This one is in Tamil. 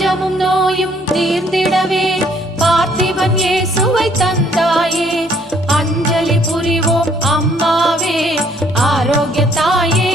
பஞ்சமும் நோயும் தீர்ந்திடவே பார்த்திபன் இயேசுவை தந்தாயே. அஞ்சலி புரிவோம் அம்மாவே, ஆரோக்கிய தாயே.